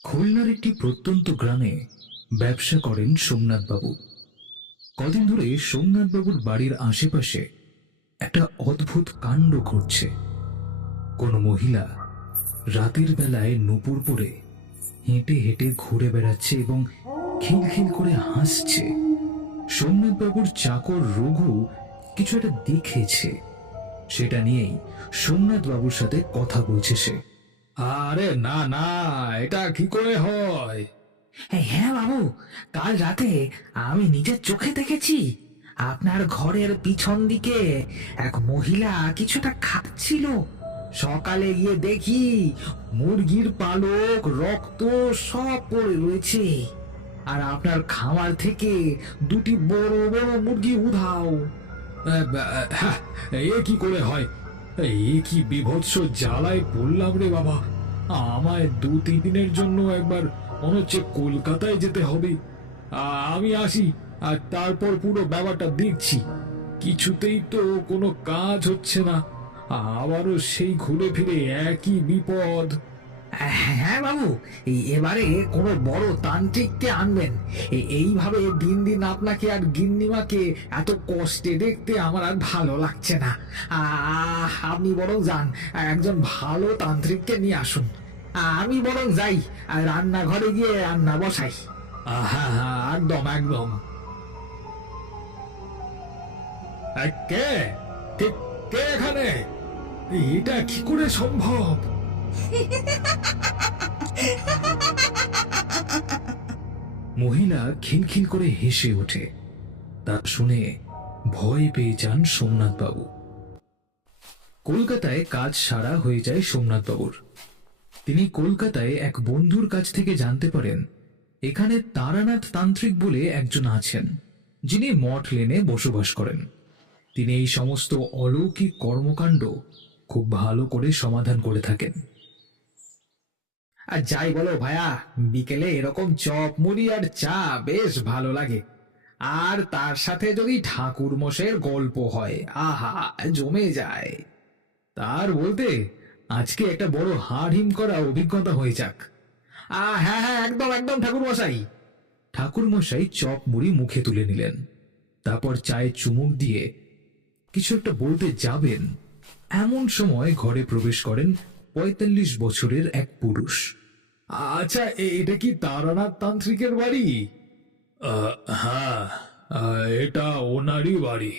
খুলনার একটি প্রত্যন্ত গ্রামে ব্যবসা করেন সোমনাথ বাবু। কদিন ধরে সোমনাথ বাবুর বাড়ির আশেপাশে একটা অদ্ভুত কাণ্ড ঘটছে। কোন মহিলা রাতের বেলায় নূপুর পরে হেঁটে হেঁটে ঘুরে বেড়াচ্ছে এবং খিলখিল করে হাসছে। সোমনাথ বাবুর চাকর রঘু কিছু একটা দেখেছে, সেটা নিয়েই সোমনাথ বাবুর সাথে কথা বলছে সে। আরে না না, এটা কি করে হয়? হ্যাঁ বাবু, কাল রাতে আমি নিজের চোখে দেখেছি। আপনার ঘরের পিছন দিকে এক মহিলা কিছুটা খাচ্ছিল। সকালে গিয়ে দেখি মুরগির পালক, রক্ত সব পড়ে রয়েছে, আর আপনার খামার থেকে দুটি বড় বড় মুরগি উধাও। হ্যাঁ, এ কি করে হয়? এ কি বিভৎস জ্বালায় পড়লাম রে বাবা। আমায় 2-3 দিনের জন্য একবার মনে হচ্ছে কলকাতায় যেতে হবে। আমি আসি, আর তারপর পুরো ব্যাপারটা দেখছি। কিছুতেই তো কোনো কাজ হচ্ছে না, আবারও সেই ঘুরে ফিরে একই বিপদ। হ্যাঁ বাবু, এবারে কোনো বড় তান্ত্রিককে আনবেন। এইভাবে দিন দিন আপনাকে আর গিন্নিমাকে এত কষ্টে দেখতে আমার আর ভালো লাগছে না। আপনি বরং যান, একজন ভালো তান্ত্রিককে নিয়ে আসুন। আমি বরং যাই, আর রান্নাঘরে গিয়ে রান্না বসাই। হ্যাঁ হ্যাঁ, একদম একদম। কে কে কে এখানে? এটা কি করে সম্ভব? মহিলা খিলখিল করে হেসে ওঠে। তা শুনে ভয় পেয়ে যান সোমনাথ বাবু। কলকাতায় কাজ সারা হয়ে যায় সোমনাথ বাবুর। তিনি কলকাতায় এক বন্ধুর কাছ থেকে জানতে পারেন এখানে তারানাথ তান্ত্রিক বলে একজন আছেন, যিনি মঠ লেনে বসবাস করেন। তিনি এই সমস্ত অলৌকিক কর্মকাণ্ড খুব ভালো করে সমাধান করে থাকেন। আর যাই বলো ভায়া, বিকেলে এরকম চপ মুড়ি আর চা বেশ ভালো লাগে। আর তার সাথে যদি ঠাকুর মশাইয়ের গল্প হয়, আহা, জমে যায়। তার বলতে আজকে একটা বড় হাড় হিম করা অভিজ্ঞতা হয়ে যাক। হ্যাঁ হ্যাঁ, একদম একদম ঠাকুর মশাই। ঠাকুর মশাই চপ মুড়ি মুখে তুলে নিলেন, তারপর চায়ে চুমুক দিয়ে কিছু একটা বলতে যাবেন, এমন সময় ঘরে প্রবেশ করেন ৪৫ বছরের এক পুরুষ। আচ্ছা, এটা কি তারানাথ তান্ত্রিকের বাড়ি? হ্যাঁ, এটা ওনারই বাড়ি।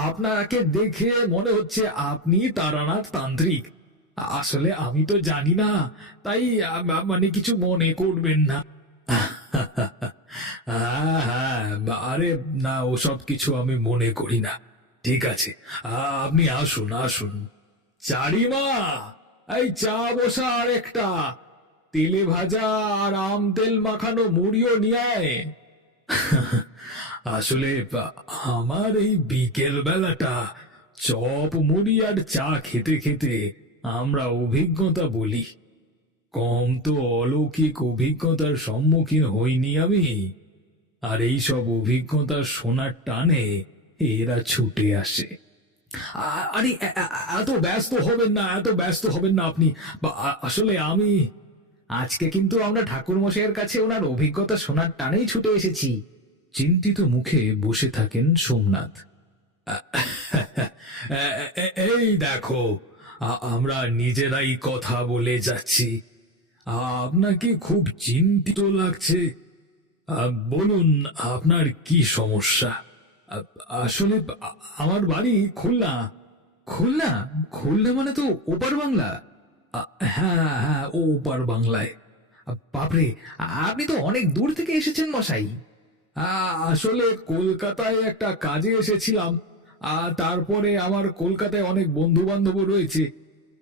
আপনাকে দেখে মনে হচ্ছে আপনি তারানাথ তান্ত্রিক। আসলে আমি তো জানি না, তাই মানে কিছু মনে করবেন না। হ্যাঁ হ্যাঁ, আরে না, ওসব কিছু আমি মনে করি না। ঠিক আছে, আপনি আসুন আসুন। চারিমা, এই চা বসা আর একটা, তেলে ভাজা আর আম তেল মাখানো মুড়িও নিয়ে আয়। আসলে আমার এই বিকেল বেলাটা চপ মুড়ি আর চা খেতে খেতে আমরা অভিজ্ঞতা বলি, কম তো অলৌকিক অভিজ্ঞতার সম্মুখীন হইনি আমি। আর এই সব অভিজ্ঞতা শোনার টানে এরা ছুটে আসে। আরে এত ব্যস্ত হবেন না, এত ব্যস্ত হবেন না আপনি। আসলে আমি আজকে কিন্তু আমরা ঠাকুর মশাইয়ের কাছে ওনার অভিজ্ঞতা শোনার টানেই ছুটে এসেছি। চিন্তিত মুখে বসে থাকেন সোমনাথ। এই দেখো, আমরা নিজেরাই কথা বলে যাচ্ছি। আপনাকে খুব চিন্তিত লাগছে। বলুন, আপনার কি সমস্যা? আসলে আমার বাড়ি খুলনা। খুলনা? খুলনা মানে তো ওপার বাংলা। হ্যাঁ হ্যাঁ, ও ওপার বাংলায়। বাপরে, আপনি তো অনেক দূর থেকে এসেছেন মশাই। আসলে কলকাতায় একটা কাজে এসেছিলাম, আর তারপরে আমার কলকাতায় অনেক বন্ধু বান্ধব রয়েছে,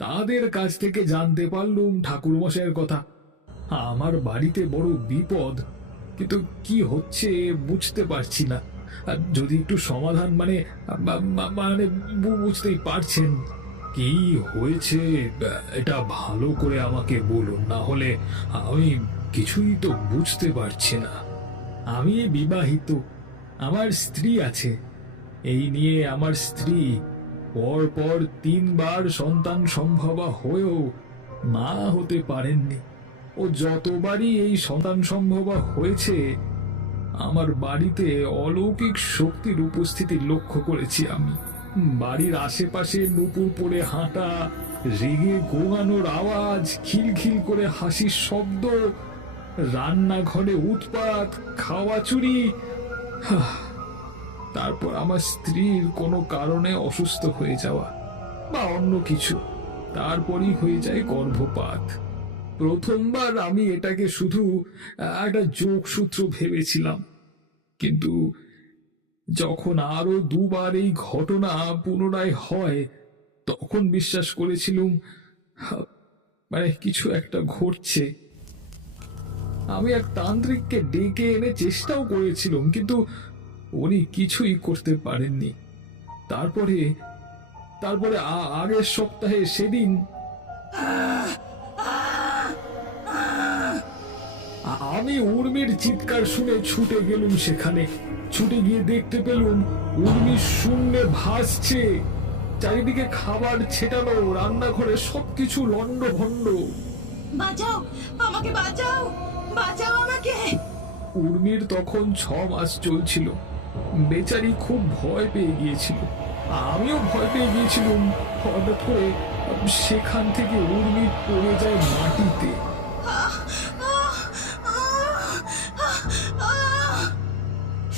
তাদের কাছ থেকে জানতে পারলুম ঠাকুর মশাইয়ের কথা। আমার বাড়িতে বড় বিপদ, কিন্তু কি হচ্ছে বুঝতে পারছি না। আর যদি একটু সমাধান মানে মানে বুঝতেই পারছেন কি হয়েছে, এটা ভালো করে আমাকে বলুন, না হলে আমি কিছুই তো বুঝতে পারছি না। আমি বিবাহিত, আমার স্ত্রী আছে। এই নিয়ে আমার স্ত্রী পর পর 3 বার সন্তান সম্ভবা হয়েও মা হতে পারেননি। ও যতবারই এই সন্তান সম্ভব হয়েছে, আমার বাড়িতে অলৌকিক শক্তির উপস্থিতি লক্ষ্য করেছি আমি। বাড়ির আশেপাশে নুপুর পড়ে হাঁটা, রেগে গোঙানোর আওয়াজ, খিলখিল করে হাসির শব্দ, রান্নাঘরে উৎপাত, খাওয়া চুরি। তারপর আমার স্ত্রীর কোনো কারণে অসুস্থ হয়ে যাওয়া বা অন্য কিছু, তারপরই হয়ে যায় গর্ভপাত। প্রথমবার আমি এটাকে শুধু একটা যোগসূত্র ভেবেছিলাম, কিন্তু যখন আরো দুবার এই ঘটনা পুনরায় হয়, তখন বিশ্বাস করেছিলুম মানে কিছু একটা ঘটছে। আমি এক তান্ত্রিককে ডেকে এনে চেষ্টাও করেছিলাম, কিন্তু উনি কিছুই করতে পারেননি। তারপরে তারপরে আগের সপ্তাহে সেদিন আমি উর্মির চিৎকার শুনে ছুটে গেলুম সেখানে। ছুটে গিয়ে দেখতে পেলুম উর্মি শূন্যে ভাসছে, চারিদিকে খাবার ছেটানো, রান্নাঘরে সবকিছু লন্ডভন্ড। বাঁচাও, আমাকে বাঁচাও, বাঁচাও আমাকে। উর্মির তখন 6 মাস চলছিল। বেচারি খুব ভয় পেয়ে গিয়েছিল, আমিও ভয় পেয়ে গিয়েছিলাম। হঠাৎ করে সেখান থেকে উর্মি পড়ে যায় মাটিতে।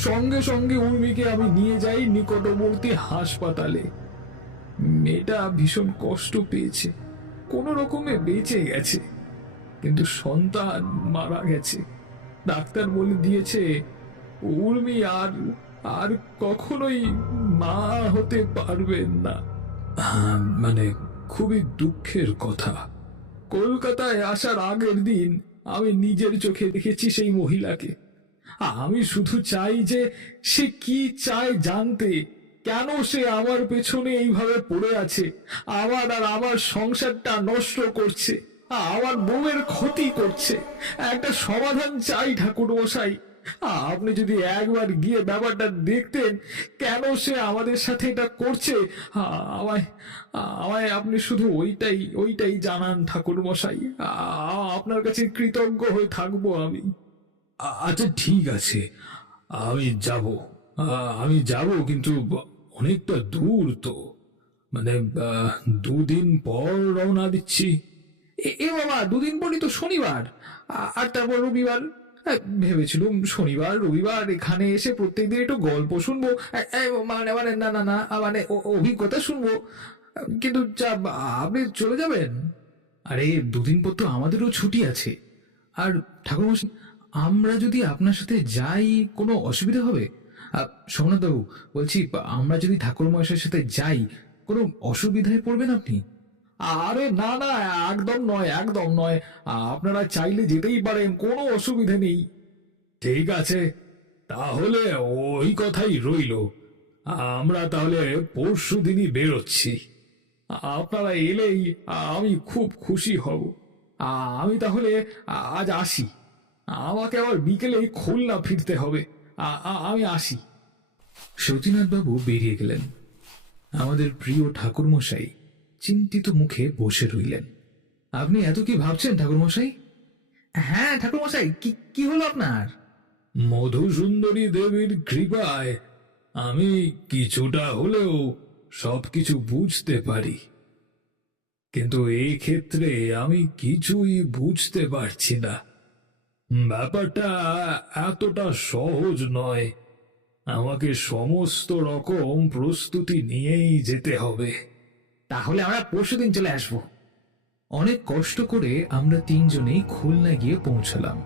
সঙ্গে সঙ্গে উর্মিকে আমি নিয়ে যাই নিকটবর্তী হাসপাতালে। মেয়েটা ভীষণ কষ্ট পেয়েছে, কোন রকমে বেঁচে গেছে, কিন্তু সন্তান মারা গেছে। ডাক্তার বলে দিয়েছে উর্মি আর আর কখনোই মা হতে পারবেন না। মানে খুবই দুঃখের কথা। কলকাতায় আসার আগের দিন আমি নিজের চোখে দেখেছি সেই মহিলাকে। আমি শুধু চাই যে সে কি চায় জানতে, কেন সে আমার পেছনে এইভাবে পড়ে আছে, আমার আর আমার সংসারটা নষ্ট করছে, আমার বউয়ের ক্ষতি করছে। একটা সমাধান চাই ঠাকুর মশাই। আপনি যদি একবার গিয়ে ব্যাপারটা দেখতেন, কেন সে আমাদের সাথে এটা করছে, আমায় আমায় আপনি শুধু ওইটাই জানান ঠাকুর মশাই। আপনার কাছে কৃতজ্ঞ হয়ে থাকবো আমি। আচ্ছা ঠিক আছে, আমি যাব কিন্তু অনেকটা দূর তো, মানে 2 দিন পর রওনা দিচ্ছি। এ বাবা, 2 দিন পরই তো শনিবার, আর তারপর রবিবার। ভেবেছিলুম শনিবার রবিবার এখানে এসে প্রত্যেকদিন একটু গল্প শুনবো, মানে মানে না না না মানে অভিজ্ঞতা শুনবো, কিন্তু আপনি চলে যাবেন। আরে 2 দিন পর তো আমাদেরও ছুটি আছে। আর ঠাকুরমশাই, আমরা যদি আপনার সাথে যাই কোনো অসুবিধা হবে? সোমনাথবাবু বলছি, আমরা যদি ঠাকুরমশাইয়ের সাথে যাই কোনো অসুবিধায় পড়বেন আপনি? আরে না না, একদম নয়, একদম নয়। আপনারা চাইলে যেতেই পারেন, কোনো অসুবিধা নেই। ঠিক আছে, তাহলে ওই কথাই রইল। আমরা তাহলে পরশু দিনই বেরোচ্ছি। আপনারা এলেই আমি খুব খুশি হব। আমি তাহলে আজ আসি। আমাকে আবার বিকেলে খুলনা ফিরতে হবে। আমি আসি। সতীনাথবাবু বেরিয়ে গেলেন। আমাদের প্রিয় ঠাকুরমশাই চিন্তিত মুখে বসে রইলেন। আপনি এত কি ভাবছেন ঠাকুরমশাই? হ্যাঁ ঠাকুরমশাই, কি হলো আপনার? মধুসুন্দরী দেবীর কৃপায় আমি কিছুটা হলেও সবকিছু বুঝতে পারি, কিন্তু এই ক্ষেত্রে আমি কিছুই বুঝতে পারছি না। ব্যাপারটা এতটা সহজ নয়। আমাকে সমস্ত রকম প্রস্তুতি নিয়েই যেতে হবে। তাহলে আমরা পরশুদিন চলে আসবো। অনেক কষ্ট করে আমরা 3 জনেই খুলনা গিয়ে পৌঁছলাম।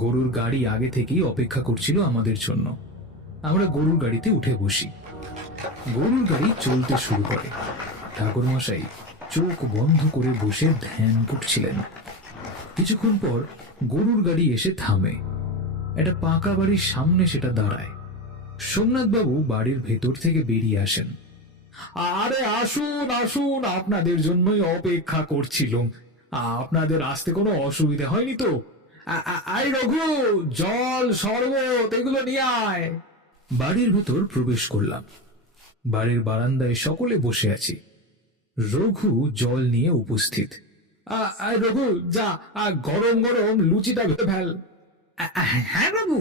গরুর গাড়ি আগে থেকেই অপেক্ষা করছিল আমাদের জন্য। আমরা গরুর গাড়িতে উঠে বসি। গরুর গাড়ি চলতে শুরু করে। ঠাকুরমশাই চোখ বন্ধ করে বসে ধ্যান করছিলেন। কিছুক্ষণ পর গরুর গাড়ি এসে থামে। একটা পাকা বাড়ির সামনে সেটা দাঁড়ায়। সোমনাথবাবু বাড়ির ভেতর থেকে বেরিয়ে আসেন। আরে আসুন আসুন, আপনাদের জন্যই অপেক্ষা করছিলাম। আপনাদের আসতে কোনো অসুবিধা হয়নি তো? আয় রঘু, জল শরবত এগুলো নিয়ে আয়। বাড়ির ভেতর প্রবেশ করলাম। বাড়ির বারান্দায় সকলে বসে আছি। রঘু জল নিয়ে উপস্থিত, রঘু যা, গরম গরম লুচিটা ভেবে ফেল। হ্যাঁ বাবু,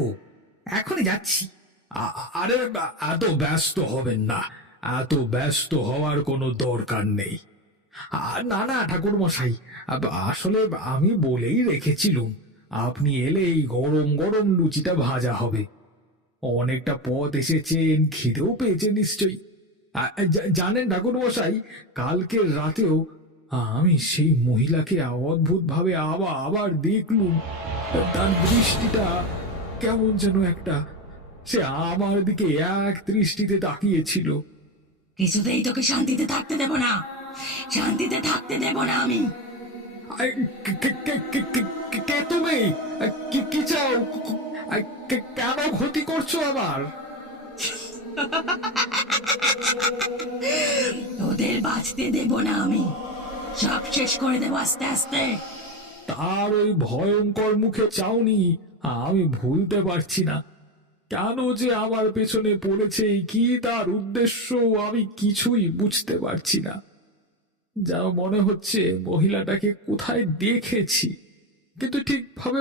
এখনই যাচ্ছি। আরে এত ব্যস্ত হবেন না, এত ব্যস্ত হওয়ার কোনো দরকার নেই। না না ঠাকুর মশাই, আসলে আমি বলেই রেখেছিলুম আপনি এলেই গরম গরম লুচিটা ভাজা হবে। অনেকটা পথ এসেছেন, খিদেও পেয়েছে নিশ্চয়ই। জানেন ঠাকুর মশাই, কালকের রাতেও আমি সেই মহিলাকে অদ্ভুত ভাবে আবার দেখলুম। তার দৃষ্টিটা কেমন যেন একটা, সে আমার দিকে এক দৃষ্টিতে তাকিয়েছিল। কিছুতেই তোকে শান্তিতে থাকতে দেব না, শান্তিতে থাকতে দেব না আমি। কে তুমি? কি চাও? কেন ক্ষতি করছো আবার? তোদের বাঁচতে দেব না আমি, সব শেষ করে দেবো আস্তে আস্তে। তার ওই ভয়ঙ্কর মুখে চাউনি আমি ভুলতে পারছি না। কেন যে আমার পেছনে পড়েছে, কি তার উদ্দেশ্য, আমি কিছুই বুঝতে পারছি না। যা মনে হচ্ছে মহিলাটাকে কোথায় দেখেছি, কিন্তু ঠিকভাবে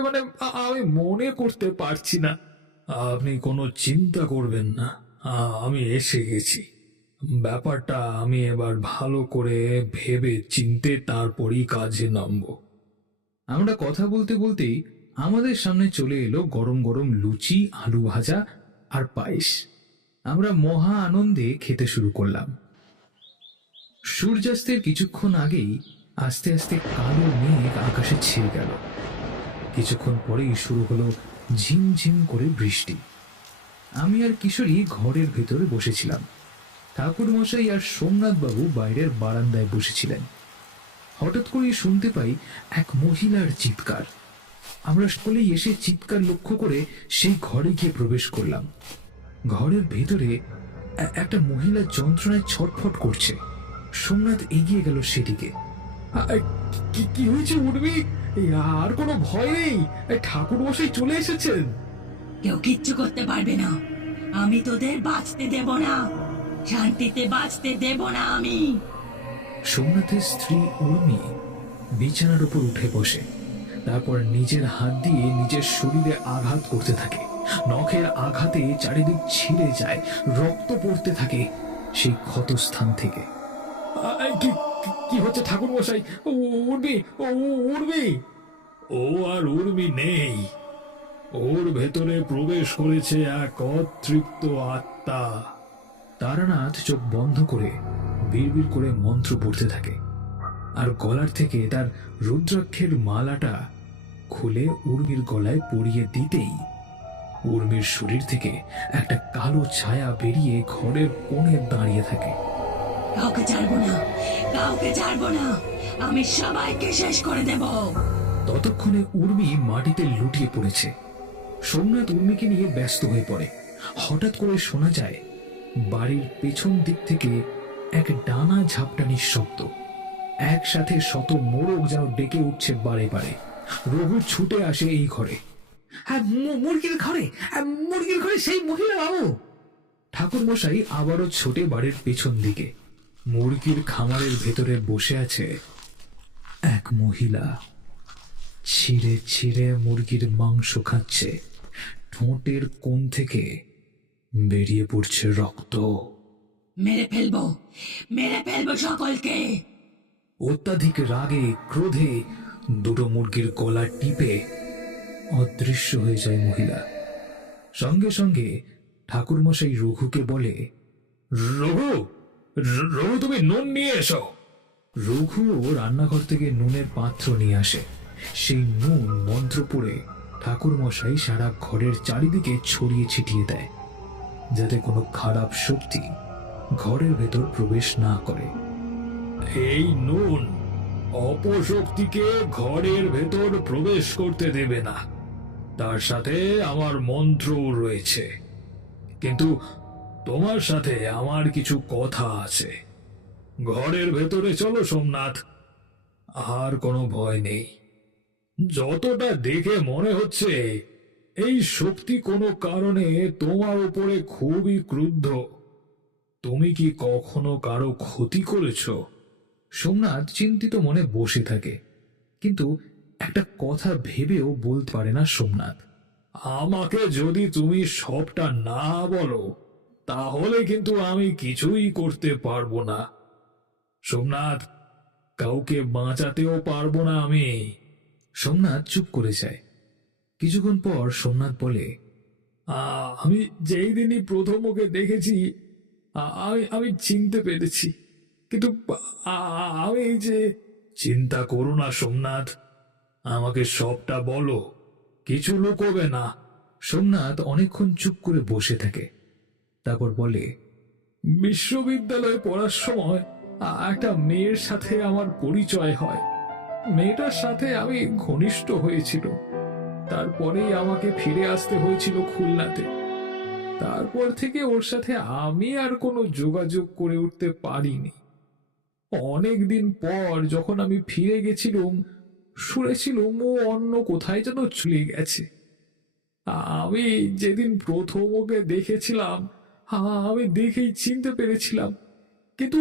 আমি মনে করতে পারছি না। আপনি কোনো চিন্তা করবেন না, আমি এসে গেছি। ব্যাপারটা আমি এবার ভালো করে ভেবে চিনতে তারপরই কাজে নামবো। আমরা কথা বলতে বলতেই আমাদের সামনে চলে এলো গরম গরম লুচি, আলু ভাজা আর পায়েস। আমরা মহা আনন্দে খেতে শুরু করলাম। সূর্যাস্তের কিছুক্ষণ আগেই আস্তে আস্তে কালো মেঘ আকাশে ছেয়ে গেল। কিছুক্ষণ পরেই শুরু হলো ঝিমঝিম করে বৃষ্টি। আমি আর কিশোরী ঘরের ভেতরে বসেছিলাম। ঠাকুর মশাই আর সোমনাথ বাবু বাইরের বারান্দায় বসেছিলেন। হঠাৎ করে শুনতে পাই এক মহিলার চিৎকার। আমরা সকলেই এসে চিৎকার লক্ষ্য করে সেই ঘরে গিয়ে প্রবেশ করলাম। ঘরের ভেতরে একটা মহিলা যন্ত্রণায় ছটফট করছে। সোমনাথ এগিয়ে গেল সেদিকে। কি হয়েছে উর্মি? আর কোনো ভয় নেই, ঠাকুর মশাই চলে এসেছেন। কেউ কিচ্ছু করতে পারবে না, আমি তোদের বাঁচতে দেব না, শান্তিতে বাঁচতে দেব না আমি। সোমনাথের স্ত্রী উর্মি বিছানার উপর উঠে বসে, তারপর নিজের হাত দিয়ে নিজের শরীরে আঘাত করতে থাকে। নখের আঘাতে চারিদিক ছিঁড়ে যায়, রক্ত পড়তে থাকে সেই ক্ষতস্থান থেকে। কি হচ্ছে ঠাকুর মশাই? উর্মি, উর্মি! ও আর উর্মি নেই, ওর ভেতরে প্রবেশ করেছে এক অতৃপ্ত আত্মা। তারানাথ চোখ বন্ধ করে বিড়বিড় করে মন্ত্র পড়তে থাকে, আর গলার থেকে তার রুদ্রাক্ষের মালাটা খুলে উর্মির গলায় পরিয়ে দিতেই উর্মির শরীর থেকে একটা কালো ছায়া বেরিয়ে ঘরের কোণে দাঁড়িয়ে থাকে। কাউকে ছাড়বো না, কাউকে ছাড়বো না, আমি সবাইকে শেষ করে দেব। ততক্ষণে উর্মি মাটিতে লুটিয়ে পড়েছে। সোমনাথ উর্মিকে নিয়ে ব্যস্ত হয়ে পড়ে। হঠাৎ করে শোনা যায় বাড়ির পেছন দিক থেকে এক ডানা ঝাপটানির শব্দ। একসাথে শত মোরগ যেন ডেকে উঠছে বারে বারে। রঘু ছুটে আসে এই ঘরে। হ্যাঁ, মুরগির ঘরে, মুরগির ঘরে সেই মহিলা বাবু। ঠাকুর মশাই আবারও ছোটে বাড়ির পেছন দিকে। মুরগির খামারের ভেতরে বসে আছে এক মহিলা। ছিঁড়ে ছিঁড়ে মুরগির মাংস খাচ্ছে। ঠোঁটের কোণ থেকে বেরিয়ে পড়ছে রক্ত। মেরে ফেলবো, মেরে ফেলবো সকলকে। অত্যাধিক রাগে ক্রোধে দুটো মুরগির গলা টিপে অদৃশ্য হয়ে যায় মহিলা। সঙ্গে সঙ্গে ঠাকুরমশাই রঘুকে বলে, রঘু, রঘু তুমি নুন নিয়ে এসো। রঘু রান্নাঘর থেকে নুনের পাত্র নিয়ে আসে। সেই নুন মন্ত্র পড়ে ঠাকুরমশাই সারা ঘরের চারিদিকে ছড়িয়ে ছিটিয়ে দেয়, যাতে কোনো খারাপ শক্তি ঘরের ভেতর প্রবেশ না করে। এই নুন অপশক্তিকে ঘরের ভেতর প্রবেশ করতে দেবে না। তার সাথে আমার মন্ত্রও রয়েছে, কিন্তু তোমার সাথে আমার কিছু কথা আছে। ঘরের ভেতরে চলো সোমনাথ, আর কোনো ভয় নেই। যতটা দেখে মনে হচ্ছে এই শক্তি কোনো কারণে তোমার উপরে খুবই ক্রুদ্ধ। তুমি কি কখনো কারো ক্ষতি করেছো? সোমনাথ চিন্তিত মনে বসে থাকে। কিন্তু একটা কথা ভেবেও বলতে পারে না সোমনাথ। আমাকে যদি তুমি সবটা না বলো তাহলে কিন্তু আমি কিছুই করতে পারবো না সোমনাথ। কাউকে বাঁচাতেও পারবো না আমি। সোমনাথ চুপ করে যায়। কিছুক্ষণ পর সোমনাথ বলে, আমি যেই দিনই প্রথম ওকে দেখেছি আমি চিনতে পেরেছি, কিন্তু আমি এই যে। চিন্তা করো না সোমনাথ, আমাকে সবটা বলো, কিছু লুকোবে না। সোমনাথ অনেকক্ষণ চুপ করে বসে থাকে। তারপর বলে, বিশ্ববিদ্যালয়ে পড়ার সময় একটা মেয়ের সাথে আমার পরিচয় হয়। মেয়েটার সাথে আমি ঘনিষ্ঠ হয়েছিল, তারপরেই আমাকে ফিরে আসতে হয়েছিল খুলনাতে। তারপর থেকে ওর সাথে আমি আর কোনো যোগাযোগ করে উঠতে পারিনি। অনেক দিন পর যখন আমি ফিরে গেছিলাম, শুনেছিলাম ও অন্য কোথায় যেন চলে গেছে। আমি যেদিন প্রথম ওকে দেখেছিলাম আমি দেখেই চিনতে পেরেছিলাম, কিন্তু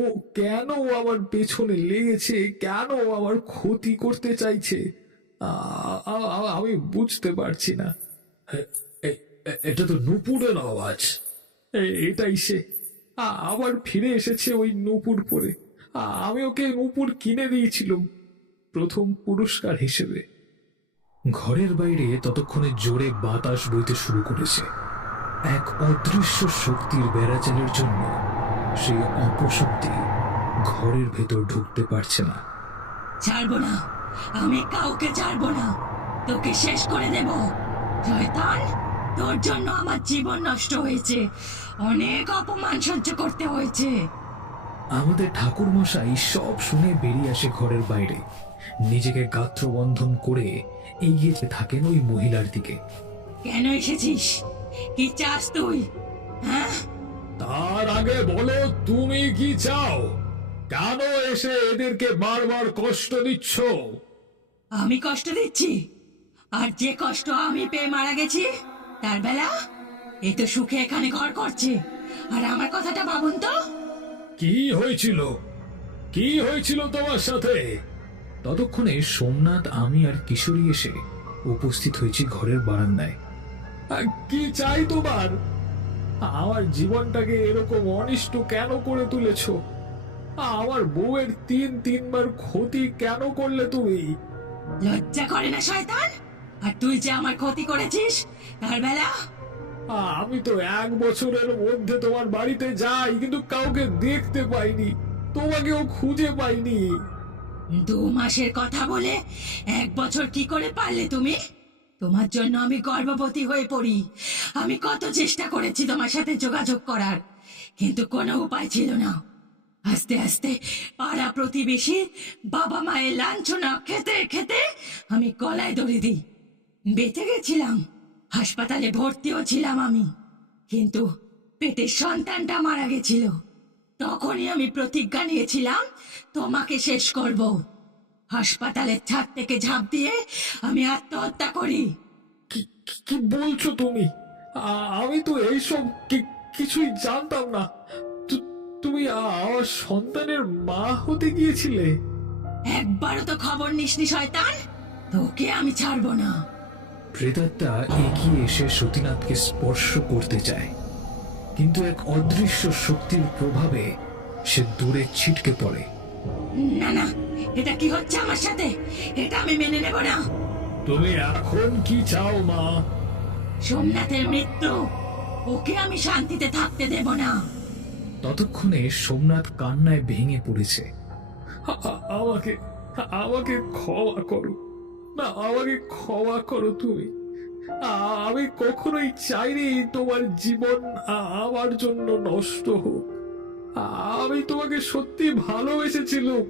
ও কেন আমার পেছনে লেগেছে, কেন আমার ক্ষতি করতে চাইছে আমি বুঝতে পারছি না। এটা তো নূপুরের আওয়াজ। এটাই সে আবার ফিরে এসেছে ওই নূপুর পরে। আমি ওকে নূপুর কিনে দিয়েছিলাম প্রথম পুরস্কার হিসেবে। ঘরের বাইরে ততক্ষণে জোরে বাতাস বইতে শুরু করেছে। এক অদৃশ্য শক্তির বেড়াচালের জন্য সেই অপশক্তি ঘরের ভেতর ঢুকতে পারছে না। ছাড়বো না, আমি কাউকে ছাড়বো না, তোকে শেষ করে দেব। শয়তান, তোর জন্য আমার জীবন নষ্ট হয়েছে, অনেক অপমান সহ্য করতে হয়েছে। আমাদের ঠাকুর মশাই সব শুনে বেরিয়ে আসে ঘরের বাইরে। নিজেকে গাত্রবন্ধন করে এগিয়ে যেতে থাকেন ওই মহিলার দিকে। কেন এসেছিস? কি চাস তুই? হ্যাঁ, তার আগে বলো তুমি কি চাও? কেন এসে এদেরকে বারবার কষ্ট দিচ্ছ? আমি কষ্ট দিচ্ছি? আর যে কষ্ট আমি পেয়ে মারা গেছি তার বেলা? এ তো সুখে এখানে ঘর করছে, আর আমার কথাটা ভাবুন তো। কি হয়েছিল? কি হয়েছিল তোমার সাথে? ততক্ষণে সোমনাথ, আমি আর কিশোরী এসে উপস্থিত হয়েছি ঘরের বারান্দায়। কি চাই তোমার? আমার জীবনটাকে এরকম অনিষ্ট কেন করে তুলেছ? আমার বউয়ের তিনবার ক্ষতি কেন করলে তুমি? লজ্জা করে না শয়তান? আর তুই যে আমার ক্ষতি করেছিস তার বেলা? আমি তো 1 বছরের মধ্যে তোমার বাড়িতে যাই, কিন্তু কাউকে দেখতে পাইনি, তোমাকেও খুঁজে পাইনি। 2 মাসের কথা বলে 1 বছর কি করে পারলে তুমি? তোমার জন্য আমি গর্ভবতী হয়ে পড়ি। আমি কত চেষ্টা করেছি তোমার সাথে যোগাযোগ করার, কিন্তু কোনো উপায় ছিল না। আস্তে আস্তে পাড়া প্রতিবেশী, বাবা মায়ের লাঞ্ছনা খেতে খেতে আমি গলায় দড়ি দিই। বেঁচে গেছিলাম, হাসপাতালে ভর্তিও ছিলাম আমি, কিন্তু পেটের সন্তানটা মারা গেছিল। তখনই আমি প্রতিজ্ঞা নিয়েছিলাম তোমাকে শেষ করব। হাসপাতালের ছাদ থেকে ঝাঁপ দিয়ে আমি আত্মহত্যা করি। কি বলছো তুমি? আমি তো এইসব কিছুই জানতাম না। তুমি আমার সন্তানের মা হতে গিয়েছিলে? একবারও তো খবর নিসনি শয়তান, তোকে আমি ছাড়বো না। প্রেতাত্মা এগিয়ে এসে সতীনাথকে স্পর্শ করতে চায়, কিন্তু এক অদৃশ্য শক্তির প্রভাবে সে দূরে ছিটকে পড়ে। না না, এটা কি হচ্ছে আমার সাথে? এটা আমি মেনে নেব না। তুমি এখন কি চাও মা? সোমনাথের মৃত্যু, ওকে আমি শান্তিতে থাকতে দেব না। ততক্ষণে সোমনাথ কান্নায় ভেঙে পড়েছে। আমাকে আমাকে ক্ষমা করো, না আমাকে ক্ষমা করো তুমি। আমি কখনোই চাইনি তোমার জীবন আমার জন্য নষ্ট হোক। আমি তোমাকে সত্যি ভালোবেসেছিলাম।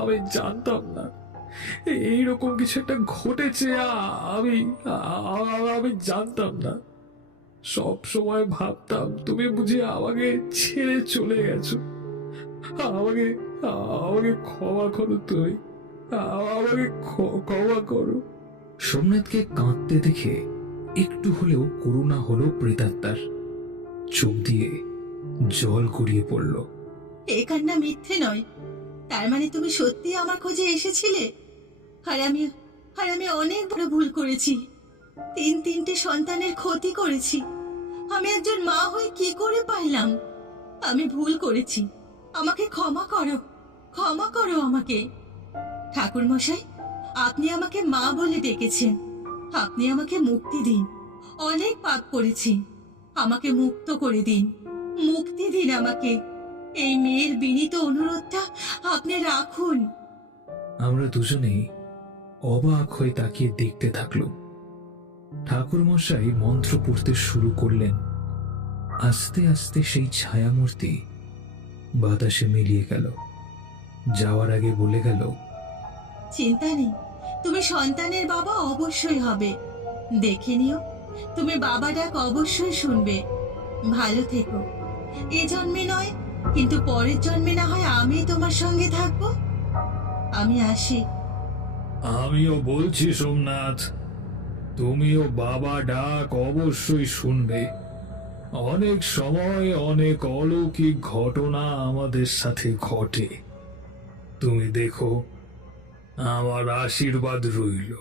আমি জানতাম না এইরকম কিছু একটা ঘটেছে। আমি আমি জানতাম না। সব সময় ভাবতাম তুমি বুঝি আমাকে ছেড়ে চলে গেছো। আমাকে আমাকে ক্ষমা করো তুমি, আমাকে ক্ষমা করো। সোমনাথকে কাঁদতে দেখে একটু হলেও করুণা হলো প্রেতাত্মার। চোখ দিয়ে জল গড়িয়ে পড়ল। এ কান্না মিথ্যে নয়, তার মানে তুমি সত্যি আমার খোঁজে এসেছিলে? আর আমি অনেক বড় ভুল করেছি। তিনটে সন্তানের ক্ষতি করেছি। আমি একজন মা হয়ে কি করে পাইলাম? আমি ভুল করেছি, আমাকে ক্ষমা করো আমাকে। ঠাকুর মশাই, আপনি আমাকে মা বলে ডেকেছেন, আপনি আমাকে মুক্তি দিন। অনেক পাপ করেছি, আমাকে মুক্ত করে দিন, মুক্তি দিন আমাকে। এই মেয়ের বিনীত অনুরোধটা আপনি রাখুন। আমরা দুজনেই অবাক হয়ে তাকিয়ে দেখতে থাকলো। ঠাকুরমশাই মন্ত্র পড়তে শুরু করলেন। আস্তে আস্তে সেই ছায়ামূর্তি বাতাসে মিলিয়ে গেল। যাওয়ার আগে বলে গেল, চিন্তা নেই, তুমি সন্তানের বাবা অবশ্যই হবে। দেখে নিও, তুমি বাবা ডাক অবশ্যই শুনবে। ভালো থেকো। এ জন্মে নয়, কিন্তু পরের জন্মে না হয় আমি তোমার সঙ্গে থাকবো। আমি আসি। আমিও বলছি সোমনাথ, তুমিও বাবা ডাক অবশ্যই শুনবে। অনেক সময় অনেক অলৌকিক ঘটনা আমাদের সাথে ঘটে। তুমি দেখো, আমার আশীর্বাদ রইল।